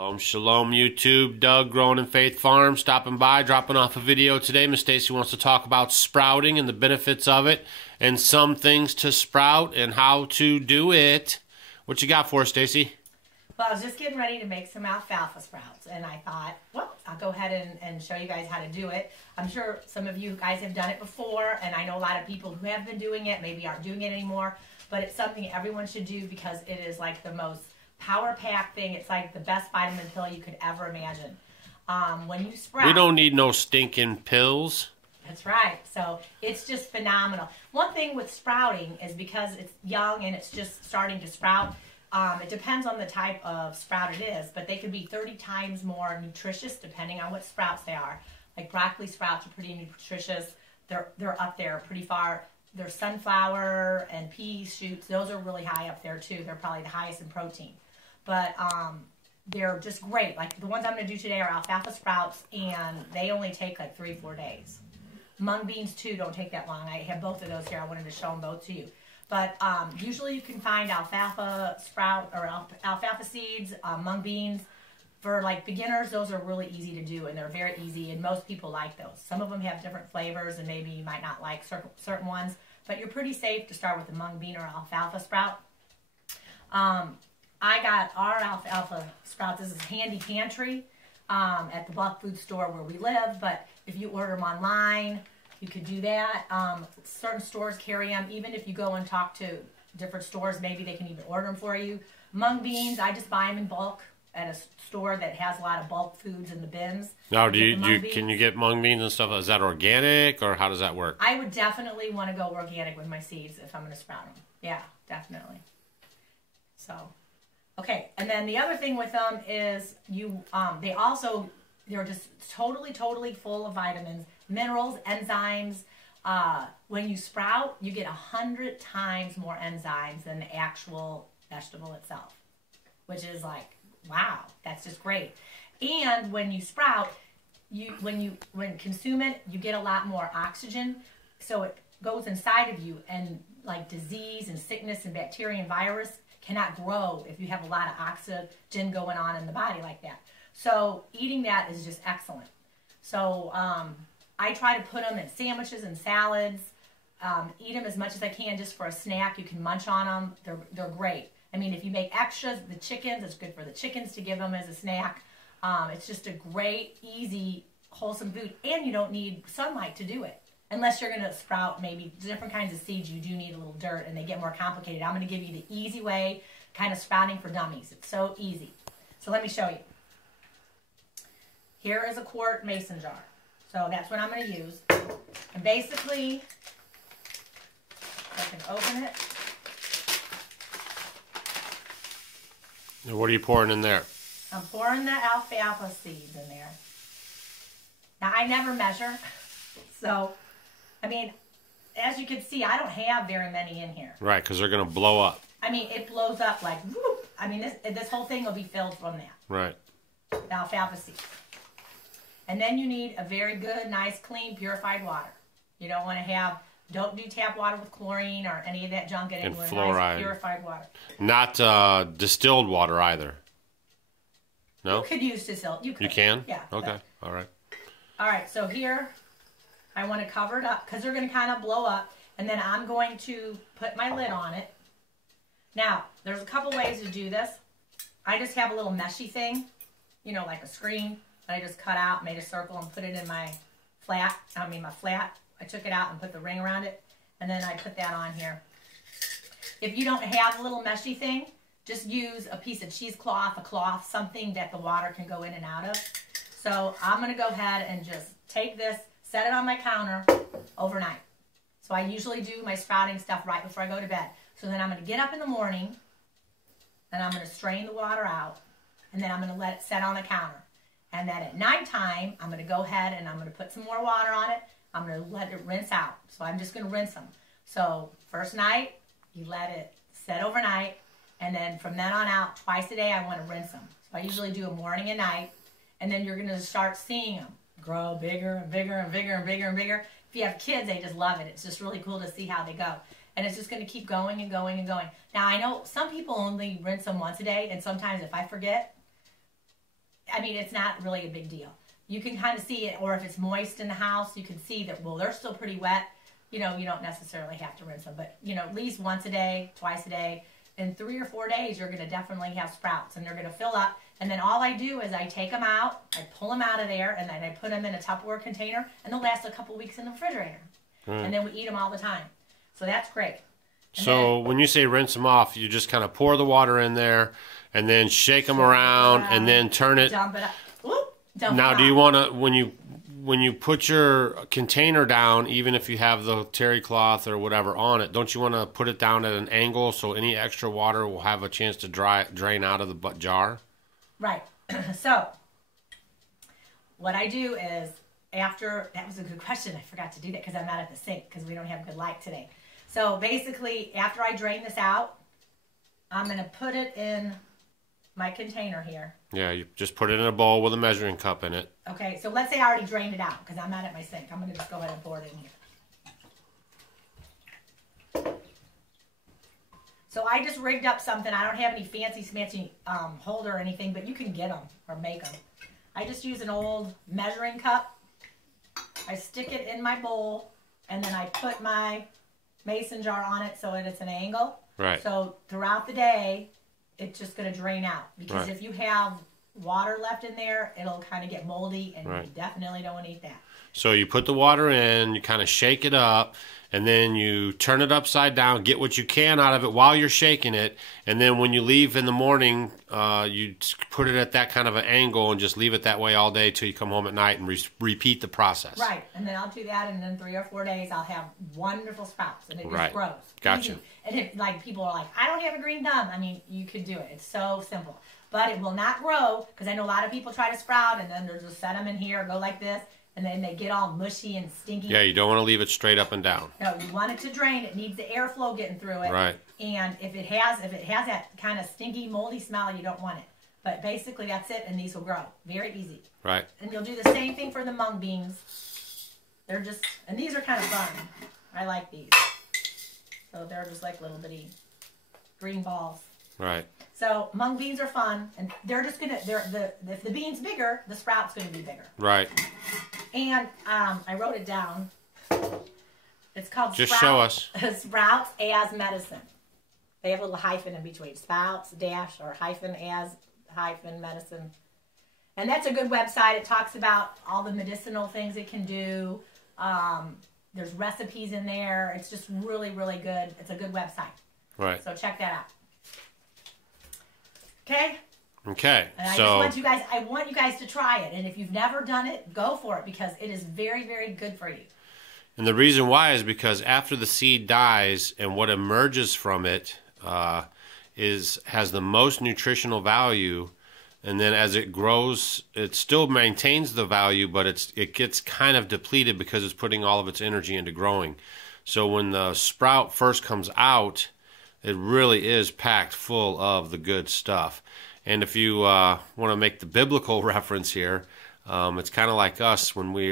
Shalom, shalom, YouTube. Doug, Growing in Faith Farm, stopping by, dropping off a video today. Miss Stacy wants to talk about sprouting and the benefits of it and some things to sprout and how to do it. What you got for us, Stacy? Well, I was just getting ready to make some alfalfa sprouts, and I thought, well, I'll go ahead and show you guys how to do it. I'm sure some of you guys have done it before, and I know a lot of people who have been doing it maybe aren't doing it anymore, but it's something everyone should do because it is like the most power-packed thing. It's like the best vitamin pill you could ever imagine. When you sprout... We don't need no stinking pills. That's right. So it's just phenomenal. One thing with sprouting is because it's young and it's just starting to sprout, it depends on the type of sprout it is, but they can be 30 times more nutritious depending on what sprouts they are. Like broccoli sprouts are pretty nutritious. They're up there pretty far. There's sunflower and pea shoots. Those are really high up there too. They're probably the highest in protein. But they're just great. Like the ones I'm going to do today are alfalfa sprouts, and they only take like 3-4 days. Mung beans too don't take that long. I have both of those here. I wanted to show them both to you. But usually you can find alfalfa sprout or alfalfa seeds, mung beans. For like beginners, those are really easy to do, and they're very easy, and most people like those. Some of them have different flavors, and maybe you might not like certain ones, but you're pretty safe to start with the mung bean or alfalfa sprout. I got our alfalfa sprouts. This is Handy Pantry at the Buck Food Store where we live, but if you order them online, you could do that. Certain stores carry them. Even if you go and talk to different stores, maybe they can even order them for you. Mung beans, I just buy them in bulk at a store that has a lot of bulk foods in the bins. Now, can you get mung beans and stuff? Is that organic, or how does that work? I would definitely want to go organic with my seeds if I'm going to sprout them. Yeah, definitely. So, okay. And then the other thing with them is they're just totally full of vitamins, minerals, enzymes. When you sprout, you get 100 times more enzymes than the actual vegetable itself, which is like, wow, that's just great. And when you sprout, when you consume it, you get a lot more oxygen, so it goes inside of you, and like disease and sickness and bacteria and virus cannot grow if you have a lot of oxygen going on in the body like that. So eating that is just excellent. So I try to put them in sandwiches and salads, eat them as much as I can just for a snack. You can munch on them. They're great. I mean, if you make extras, the chickens, it's good for the chickens to give them as a snack. It's just a great, easy, wholesome food, and you don't need sunlight to do it. Unless you're going to sprout maybe different kinds of seeds, you do need a little dirt, and they get more complicated. I'm going to give you the easy way, kind of sprouting for dummies. It's so easy. So let me show you. Here is a quart mason jar. So that's what I'm going to use. And basically, I can open it. And what are you pouring in there? I'm pouring the alfalfa seeds in there. Now, I never measure. So, I mean, as you can see, I don't have very many in here. Right, because they're going to blow up. I mean, it blows up like, whoop. I mean, this whole thing will be filled from that. Right. The alfalfa seeds. And then you need a very good, nice, clean, purified water. You don't want to don't do tap water with chlorine or any of that junk in it. And fluoride. Nice, purified water. Not distilled water either. No? You could use distilled. You can? Yeah. Okay. All right. All right. So here, I want to cover it up because they're going to kind of blow up. And then I'm going to put my lid on it. Now, there's a couple ways to do this. I just have a little meshy thing, you know, like a screen. I just cut out, made a circle, and put it in my flat. I took it out and put the ring around it, and then I put that on here. If you don't have a little meshy thing, just use a piece of cheesecloth, a cloth, something that the water can go in and out of. So I'm going to go ahead and just take this, set it on my counter overnight. So I usually do my sprouting stuff right before I go to bed. So then I'm going to get up in the morning, and I'm going to strain the water out, and then I'm going to let it set on the counter. And then at nighttime, I'm going to go ahead and I'm going to put some more water on it. I'm going to let it rinse out. So I'm just going to rinse them. So first night, you let it set overnight. And then from then on out, twice a day, I want to rinse them. So I usually do a morning and night. And then you're going to start seeing them grow bigger and bigger and bigger and bigger and bigger. If you have kids, they just love it. It's just really cool to see how they go. And it's just going to keep going and going and going. Now, I know some people only rinse them once a day. And sometimes if I forget, I mean, it's not really a big deal. You can kind of see it, or if it's moist in the house, you can see that, well, they're still pretty wet. You know, you don't necessarily have to rinse them, but, you know, at least once a day, twice a day. In 3 or 4 days, you're going to definitely have sprouts, and they're going to fill up. And then all I do is I take them out, I pull them out of there, and then I put them in a Tupperware container, and they'll last a couple weeks in the refrigerator. And then we eat them all the time. So that's great. And so when you say rinse them off, you just kind of pour the water in there, and then shake them around, and then turn it. Dump it up. Whoop, dump Now, it do you out. want to, when you put your container down, even if you have the terry cloth or whatever on it, don't you want to put it down at an angle so any extra water will have a chance to drain out of the jar? Right. So what I do is, after, that was a good question. I forgot to do that because I'm not at the sink because we don't have good light today. So basically, after I drain this out, I'm going to put it in my container here. Yeah, you just put it in a bowl with a measuring cup in it. Okay, so let's say I already drained it out because I'm not at my sink. I'm going to just go ahead and pour it in here. So I just rigged up something. I don't have any fancy smancy holder or anything, but you can get them or make them. I just use an old measuring cup. I stick it in my bowl, and then I put my mason jar on it so that it's an angle. Right. So throughout the day, it's just going to drain out. Because Right. if you have water left in there, it'll kind of get moldy, and Right. you definitely don't want to eat that. So you put the water in, you kind of shake it up, and then you turn it upside down, get what you can out of it while you're shaking it, and then when you leave in the morning, you put it at that kind of an angle and just leave it that way all day till you come home at night and repeat the process. Right, and then I'll do that, and in 3 or 4 days, I'll have wonderful sprouts, and it just Right. grows. Gotcha. Easy. And if, like, people are like, I don't have a green thumb. I mean, you could do it. It's so simple. But it will not grow, because I know a lot of people try to sprout, and then they'll just set them in here, go like this, and then they get all mushy and stinky. Yeah, you don't want to leave it straight up and down. No, you want it to drain. It needs the airflow getting through it. Right. And if it has that kind of stinky, moldy smell, you don't want it. But basically, that's it, and these will grow. Very easy. Right. And you'll do the same thing for the mung beans. They're just, and these are kind of fun. I like these. So they're just like little bitty green balls. Right. So mung beans are fun, and they're just gonna, if the bean's bigger, the sprout's gonna be bigger. Right. And I wrote it down. It's called Just show us. Sprouts as medicine. They have a little hyphen in between. Sprouts dash or hyphen as hyphen medicine. And that's a good website. It talks about all the medicinal things it can do. There's recipes in there. It's just really, really good. It's a good website. Right. So check that out. Okay? Okay. And I So want you guys to try it. And if you've never done it, go for it because it is very, very good for you. And the reason why is because after the seed dies and what emerges from it has the most nutritional value, and then as it grows, it still maintains the value, but it gets kind of depleted because it's putting all of its energy into growing. So when the sprout first comes out, it really is packed full of the good stuff. And if you want to make the biblical reference here, it's kind of like us when we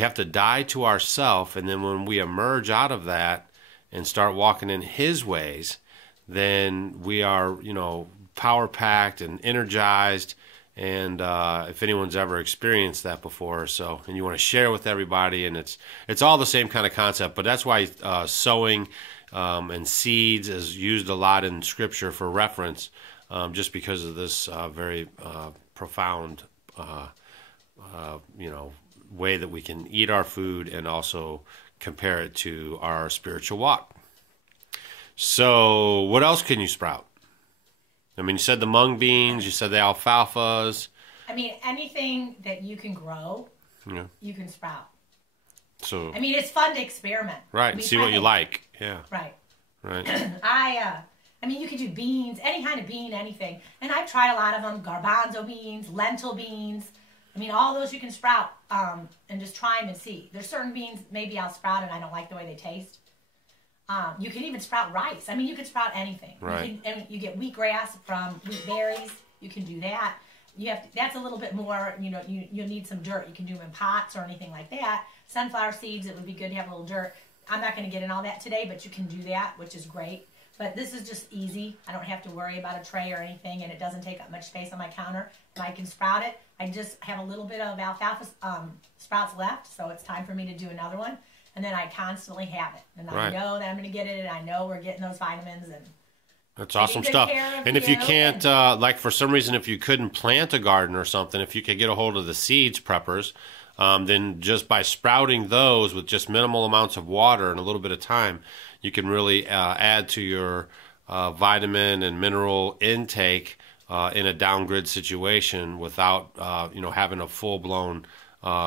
have to die to ourself, and then when we emerge out of that and start walking in His ways, then we are, power packed and energized. And if anyone's ever experienced that before, and you want to share with everybody, and it's all the same kind of concept. But that's why sowing and seeds is used a lot in Scripture for reference, just because of this very profound, way that we can eat our food and also compare it to our spiritual walk. So what else can you sprout? I mean, you said the mung beans, you said the alfalfas. I mean, anything that you can grow, Yeah. you can sprout. So I mean, it's fun to experiment. right, I mean, see what you like. Yeah. Right. Right. I mean, you could do beans, any kind of bean, anything. And I've tried a lot of them, garbanzo beans, lentil beans. I mean, all those you can sprout and just try them and see. There's certain beans maybe I'll sprout and I don't like the way they taste. You can even sprout rice. I mean, you can sprout anything. Right. You get wheatgrass from wheat berries. You can do that. That's a little bit more, you'll need some dirt. You can do them in pots or anything like that. Sunflower seeds, it would be good to have a little dirt. I'm not going to get in all that today, but you can do that, which is great. But this is just easy. I don't have to worry about a tray or anything, and it doesn't take up much space on my counter. and I can sprout it. I just have a little bit of alfalfa sprouts left, so it's time for me to do another one. And then I constantly have it. And I know that I'm going to get it, and I know we're getting those vitamins. And that's awesome stuff. And if you can't, like for some reason, if you couldn't plant a garden or something, if you could get a hold of the seeds preppers, then just by sprouting those with just minimal amounts of water and a little bit of time, you can really add to your vitamin and mineral intake in a down-grid situation without having a full-blown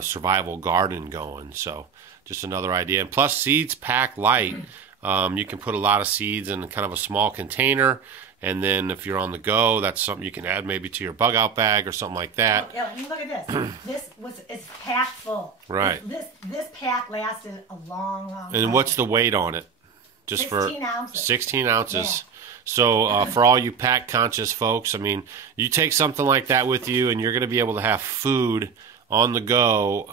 survival garden going. So just another idea. And plus, seeds pack light. You can put a lot of seeds in kind of a small container, and then if you're on the go, that's something you can add maybe to your bug out bag or something like that. Oh, yeah, look at this. It's packed full. Right. This pack lasted a long time. And what's the weight on it? Just 16 ounces. 16 ounces. Yeah. So for all you pack conscious folks, I mean, you take something like that with you, and you're going to be able to have food on the go,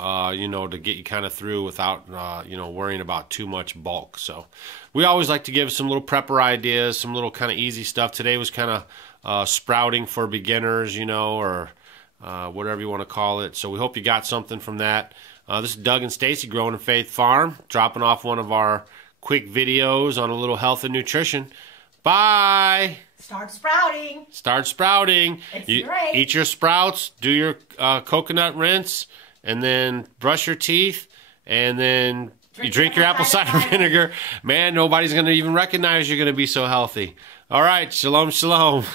to get you kind of through without, worrying about too much bulk. So we always like to give some little prepper ideas, some little kind of easy stuff. Today was kind of sprouting for beginners, or whatever you want to call it. So we hope you got something from that. This is Doug and Stacy, Growing in Faith Farm, dropping off one of our quick videos on a little health and nutrition. Bye. Start sprouting. Start sprouting. It's great. Eat your sprouts, do your coconut rinse, and then brush your teeth, and then you drink your apple cider vinegar. Man, nobody's going to even recognize you're going to be so healthy. All right, shalom, shalom.